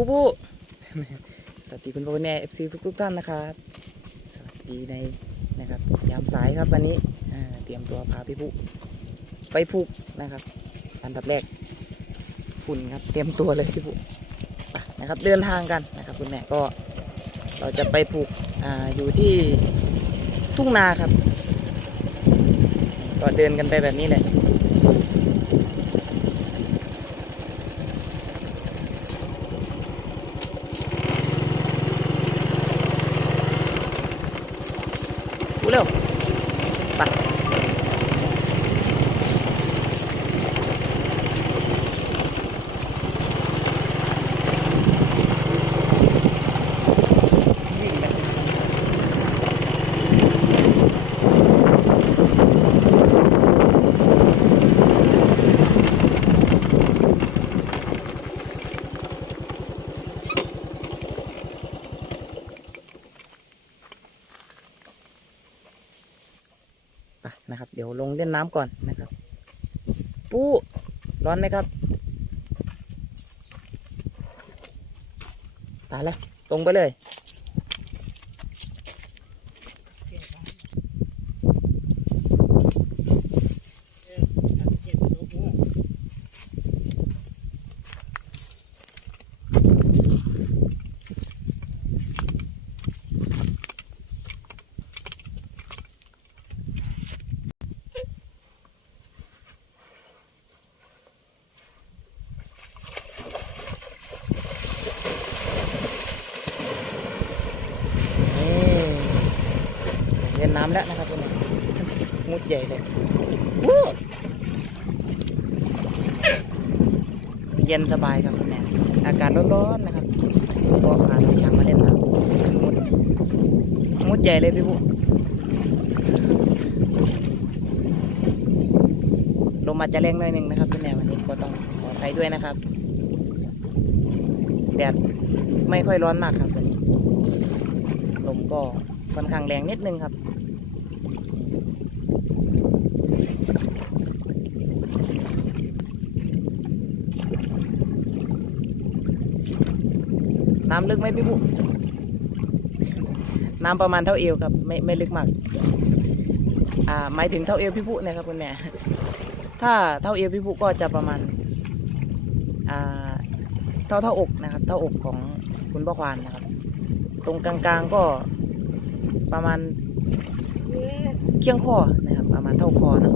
ผู้ผู้สวัสดีคุณพ่อคุณแม่เอฟซีทุกทุกๆท่านนะครับ สวัสดีในนะครับยามสายครับวันนี้อ่าเตรียมตัวพาพี่ผู้ไปผูกนะครับอันดับแรกฝุ่นครับเตรียมตัวเลยพี่ผู้ไปนะครับเดินทางกันนะครับคุณแม่ก็เราจะไปผูกอ่าอยู่ที่ทุ่งนาครับ ก็เดินกันไปแบบนี้เลย เร็วไป นะครับ เดี๋ยวลงเล่นน้ำก่อนนะครับ ปูร้อนไหมครับไปเลย ตรงไปเลย นี่เล่นน้ำแล้วนะครับคุณแม่มุดใหญ่เลยวู้เย็นสบายครับคุณแม่อากาศร้อนๆนะครับก็พาน้องช้างมาเล่นน้ำมุดมุดใหญ่เลยพี่ผู้ลมอาจจะแรงหน่อยหนึ่งนะครับคุณแม่วันนี้ก็ต้องขออภัยด้วยนะครับแดดไม่ค่อยร้อนมากครับวันนี้ลมก็ค่อนข้างแรงนิดนึงครับ น้ำลึกไหมพี่ผู้น้ำประมาณเท่าเอวครับ ไม่ไม่ลึกมาก อ่าหมายถึงเท่าเอวพี่ผู้นะครับคุณแม่ ถ้าเท่าเอวพี่ผู้ก็จะประมาณ อ่า เท่าเท่าอกนะครับ เท่าอกของคุณพ่อควานนะครับ ตรงกลางๆก็ประมาณเคียงคอนะครับ ประมาณเท่าคอเนาะ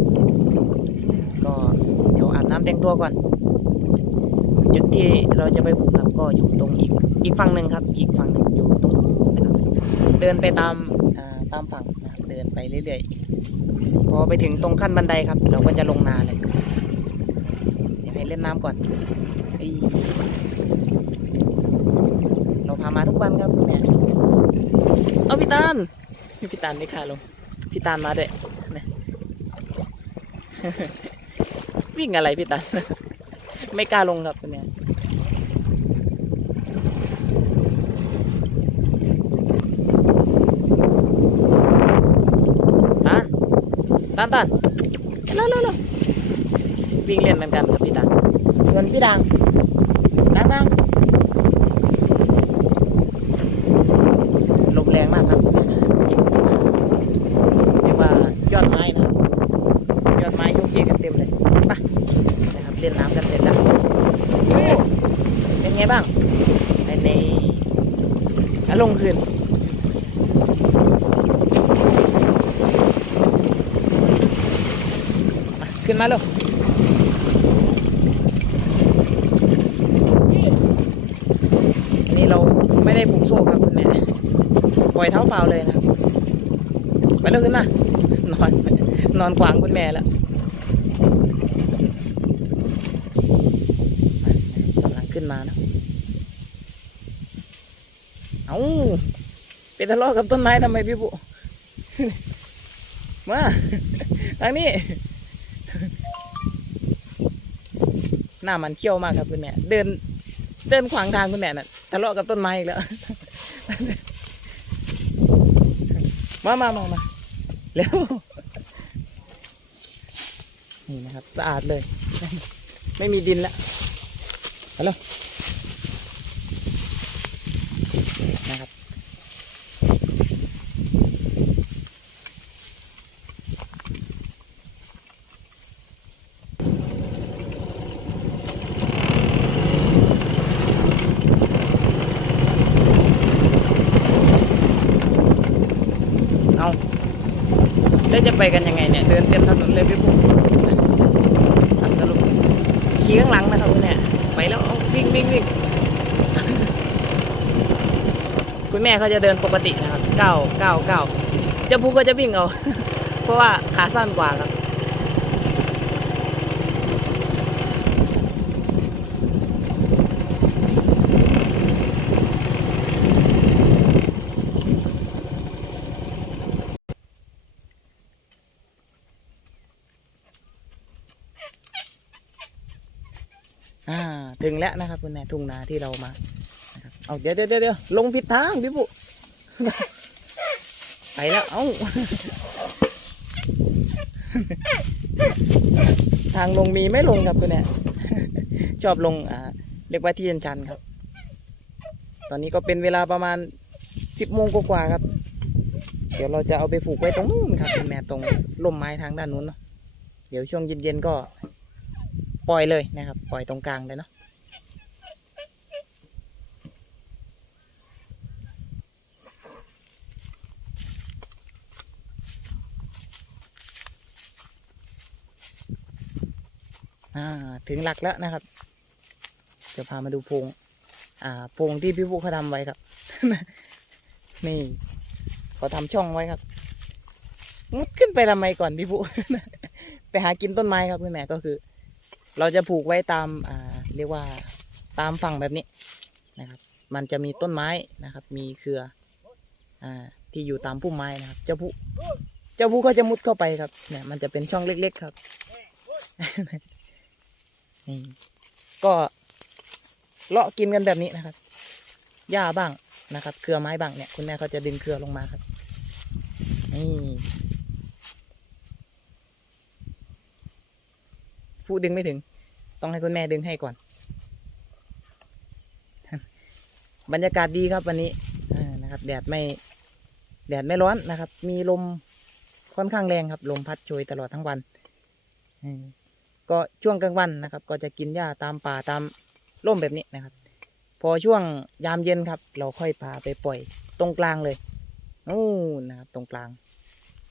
ก็เดี๋ยวอาบน้ำแต่งตัวก่อน จุดที่เราจะไปผูกครับก็อยู่ตรงอีกอีกฝั่งหนึ่งครับ อีกฝั่งหนึ่งอยู่ตรงนู้นนะครับเดินไปตามตามฝั่งนะครับเดินไปเรื่อยๆพอไปถึงตรงขั้นบันไดครับ เราก็จะลงนาเลยเดี๋ยวให้เล่นน้ำก่อนเราพามาทุกวันครับคุณแม่เอาพี่ตาลพี่ตาลไม่คาลงพี่ตาลมาด้วยวิ่งอะไรพี่ตาลไม่กล้าลงครับตัวเนี้ยตาล ตาลตาลเร็วเร็วเร็ววิ่งเล่นเหมือนกันครับพี่ตาลส่วนพี่ดังดังดังลมแรงมากครับเรียกว่ายอดไม้นะครับยอดไม้ยกเยกกันเต็มเลยไปนะครับเล่นน้ำกันเสร็จแล้วโอ้เป็นไงบ้างในในอารมณ์คืนมา ขึ้นมาเร็วอันนี้เราไม่ได้ผูกโซ่ครับคุณแม่ปล่อยเท้าเปล่าเลยนะไปเร็วขึ้นมานอนนอนขวางคุณแม่แล้วกำลังขึ้นมานะเอาไปทะเลาะกับต้นไม้ทำไมพี่บุมาทางนี้ หน้ามันเขี้ยวมากครับคุณแม่เดิน เดินขวางทางคุณแม่น่ะทะเลาะกับต้นไม้อีกแล้วมามามามาเร็วนี่นะครับสะอาดเลย ไม่มีดินแล้วเอาเลย แล้วจะไปกันยังไงเนี่ย เดินเต็มถนนเลยพี่ปุ๊ครับสรุปขี่ข้างหลังนะครับเนี่ย ไปแล้ววิ่งวิ่งวิ่งคุณแม่เขาจะเดินปกตินะครับเก้าเก้าเก้าเจ้าพูก็จะวิ่งเอา เพราะว่าขาสั้นกว่าครับ อ่าถึงแล้วนะครับคุณแม่ทุ่งนาที่เรามาเอาเดี๋ยวเดี๋ยวเดี๋ยวลงผิดทางพี่ปุ๊ไปแล้วเอ้าทางลงมีไม่ลงครับคุณแม่ชอบลงอ่าเรียกว่าที่ชันๆครับ ตอนนี้ก็เป็นเวลาประมาณสิบโมงกว่าๆครับ เดี๋ยวเราจะเอาไปผูกไว้ตรงนู้นครับคุณแม่ตรงร่มไม้ทางด้านนู้นเนาะเดี๋ยวช่วงเย็นๆก็ ปล่อยเลยนะครับ ปล่อยตรงกลางเลยเนาะอ่าถึงหลักแล้วนะครับ จะพามาดูโพรงอ่าโพรงที่พี่ปุ๊เขาทำไว้ครับ นี่เขาทำช่องไว้ครับมุดขึ้นไปทำไมก่อนพี่ปุ๊ไปหากินต้นไม้ครับคุณแม่ก็คือ เราจะผูกไว้ตามอ่าเรียกว่าตามฝั่งแบบนี้นะครับ มันจะมีต้นไม้นะครับ มีเครืออ่าที่อยู่ตามพุ่มไม้นะครับ เจ้าผู้เจ้าผู้ก็จะมุดเข้าไปครับเนี่ยมันจะเป็นช่องเล็ก ๆ ครับนี่ก็เลาะกินกันแบบนี้นะครับหญ้าบ้างนะครับ เครือไม้บ้างเนี่ยคุณแม่เขาจะดึงเครือลงมาครับนี่ ผู้ดึงไม่ถึง ต้องให้คุณแม่ดึงให้ก่อน บรรยากาศดีครับวันนี้นะครับ แดดไม่แดดไม่ร้อนนะครับ มีลมค่อนข้างแรงครับ ลมพัดโชยตลอดทั้งวัน ก็ช่วงกลางวันนะครับ ก็จะกินหญ้าตามป่าตามร่มแบบนี้นะครับ พอช่วงยามเย็นครับ เราค่อยพาไปปล่อยตรงกลางเลยนู่นนะครับ ตรงกลาง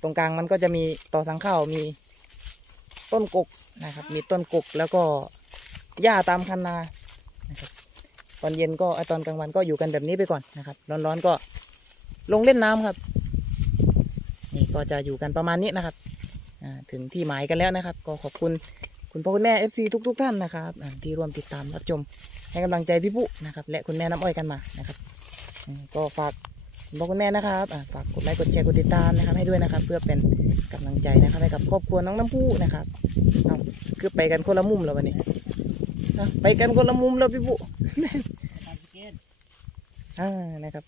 ตรงกลางมันก็จะมีต่อสังข้าวมี ต้นกกนะครับ มีต้นกกแล้วก็หญ้าตามคันนานะครับตอนเย็นก็เอ่อตอนกลางวันก็อยู่กันแบบนี้ไปก่อนนะครับ ร้อนๆก็ลงเล่นน้ำครับ นี่ก็จะอยู่กันประมาณนี้นะครับถึงที่หมายกันแล้วนะครับ ก็ขอบคุณคุณพ่อคุณแม่ FC ทุก ๆ ท่านนะครับที่ร่วมติดตามรับชมให้กำลังใจพี่ปุ๊นะครับ และคุณแม่น้ำอ้อยกันมานะครับ ก็ฝาก คุณพ่อคุณแม่นะครับอ่าฝากกดไลค์กดแชร์กดติดตามนะครับ ให้ด้วยนะครับ เพื่อเป็นกำลังใจนะครับให้กับครอบครัวน้องน้ำผู้นะครับเอาคือไปกันคนละมุมแล้ววันนี้อะไปกันคนละมุมแล้วพี่ปุ๊อ่านะครับ